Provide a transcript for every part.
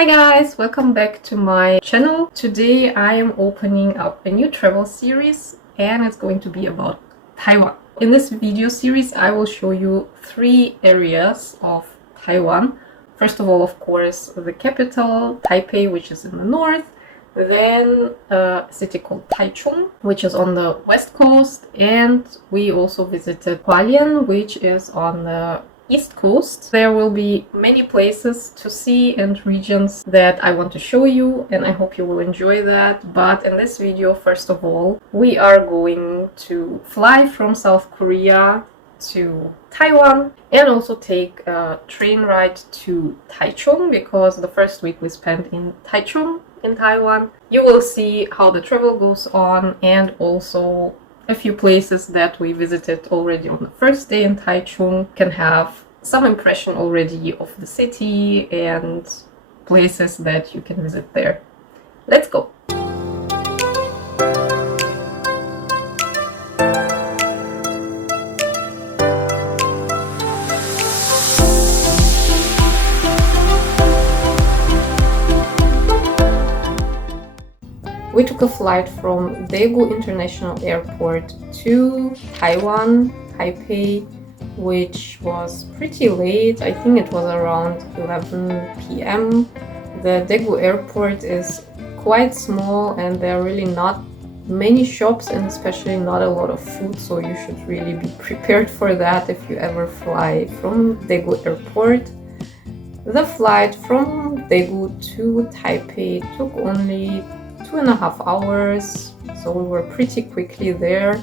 Hi guys, welcome back to my channel. Today I am opening up a new travel series and it's going to be about Taiwan. In this video series I will show you 3 areas of Taiwan. First of all, of course, the capital, Taipei, which is in the north. Then a city called Taichung, which is on the west coast. And we also visited Hualien, which is on the East Coast. There will be many places to see and regions that I want to show you, and I hope you will enjoy that. But in this video, first of all, we are going to fly from South Korea to Taiwan and also take a train ride to Taichung, because the first week we spent in Taichung in Taiwan. You will see how the travel goes on and also a few places that we visited already on the first day in Taichung. Can have some impression already of the city and places that you can visit there. Let's go! We took a flight from Daegu International Airport to Taiwan, Taipei, which was pretty late. I think it was around 11 p.m. The Daegu Airport is quite small and there are really not many shops and especially not a lot of food, so you should really be prepared for that if you ever fly from Daegu Airport. The flight from Daegu to Taipei took only 2.5 hours, so we were pretty quickly there.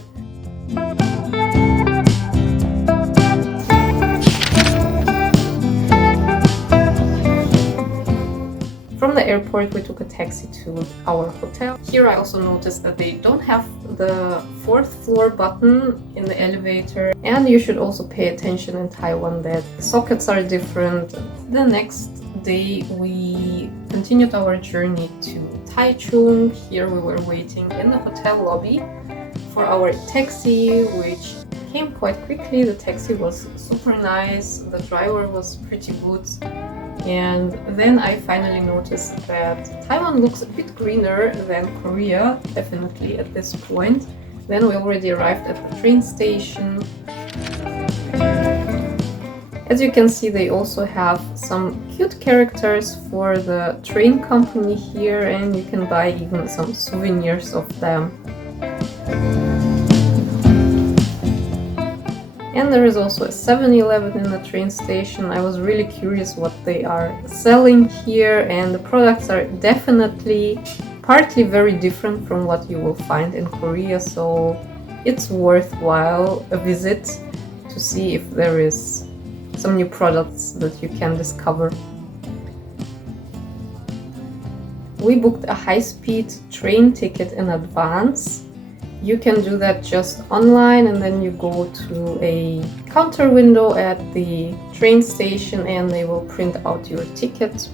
From the airport we took a taxi to our hotel. Here I also noticed that they don't have the 4th floor button in the elevator, and you should also pay attention in Taiwan that sockets are different. The next day we continued our journey to Taichung. Here we were waiting in the hotel lobby for our taxi, which came quite quickly. The taxi was super nice, the driver was pretty good, and then I finally noticed that Taiwan looks a bit greener than Korea, definitely at this point. Then we already arrived at the train station. As you can see, they also have some cute characters for the train company here, and you can buy even some souvenirs of them. And there is also a 7-Eleven in the train station. I was really curious what they are selling here, and the products are definitely partly very different from what you will find in Korea, so it's worthwhile a visit to see if there is some new products that you can discover. We booked a high-speed train ticket in advance. You can do that just online, and then you go to a counter window at the train station and they will print out your ticket.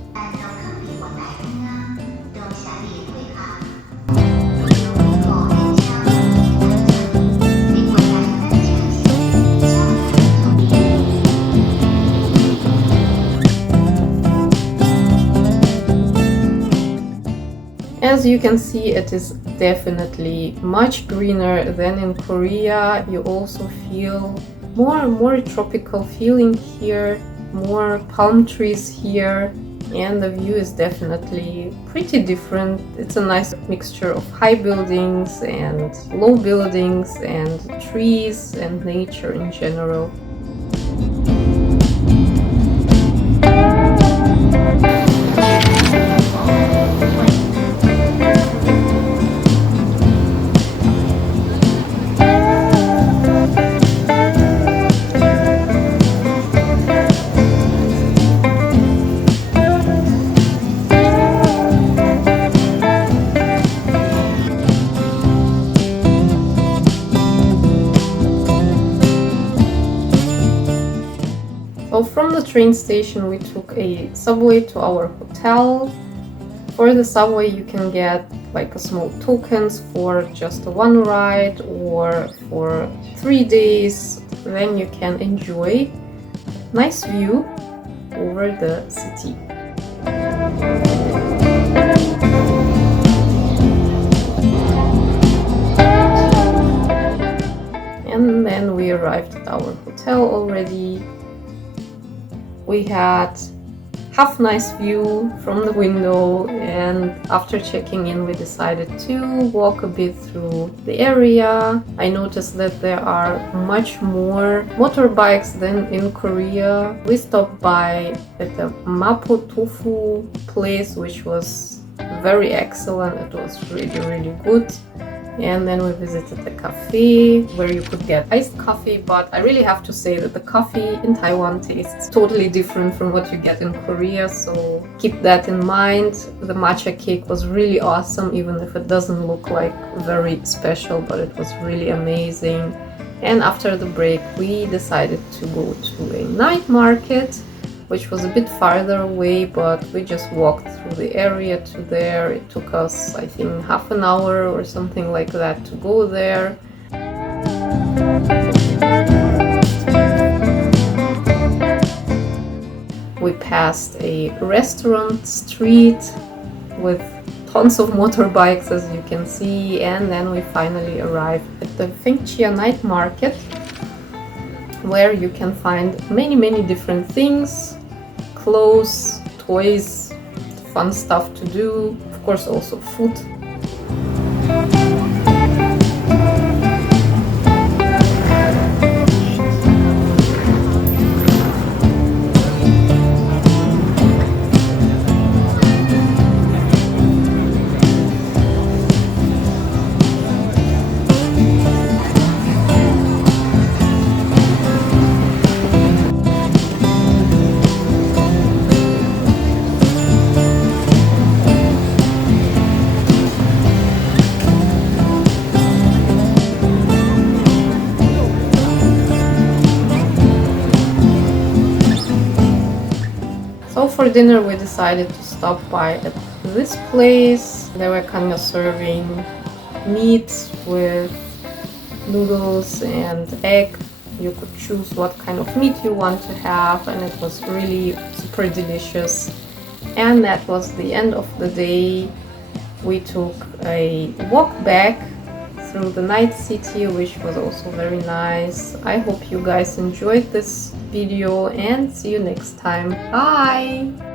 As you can see, it is definitely much greener than in Korea. You also feel more tropical feeling here, more palm trees here, and the view is definitely pretty different. It's a nice mixture of high buildings and low buildings and trees and nature in general. So from the train station we took a subway to our hotel. For the subway you can get like a small tokens for just one ride or for 3 days. Then you can enjoy nice view over the city. arrived at our hotel already. We had half nice view from the window, and after checking in we decided to walk a bit through the area. I noticed that there are much more motorbikes than in Korea. We stopped by at the Mapo Tofu place, which was very excellent. It was really good. And then we visited the cafe where you could get iced coffee, but I really have to say that the coffee in Taiwan tastes totally different from what you get in Korea, so keep that in mind. The matcha cake was really awesome, even if it doesn't look like very special, but it was really amazing. And after the break we decided to go to a night market, which was a bit farther away, but we just walked through the area to there. It took us, I think, half an hour or something like that to go there. We passed a restaurant street with tons of motorbikes, as you can see, and then we finally arrived at the Feng Chia night market, where you can find many different things, clothes, toys, fun stuff to do, of course also food. So for dinner we decided to stop by at this place. They were kind of serving meat with noodles and egg. You could choose what kind of meat you want to have, and it was really super delicious. And that was the end of the day. We took a walk back through the night city, which was also very nice. I hope you guys enjoyed this video, and see you next time. Bye!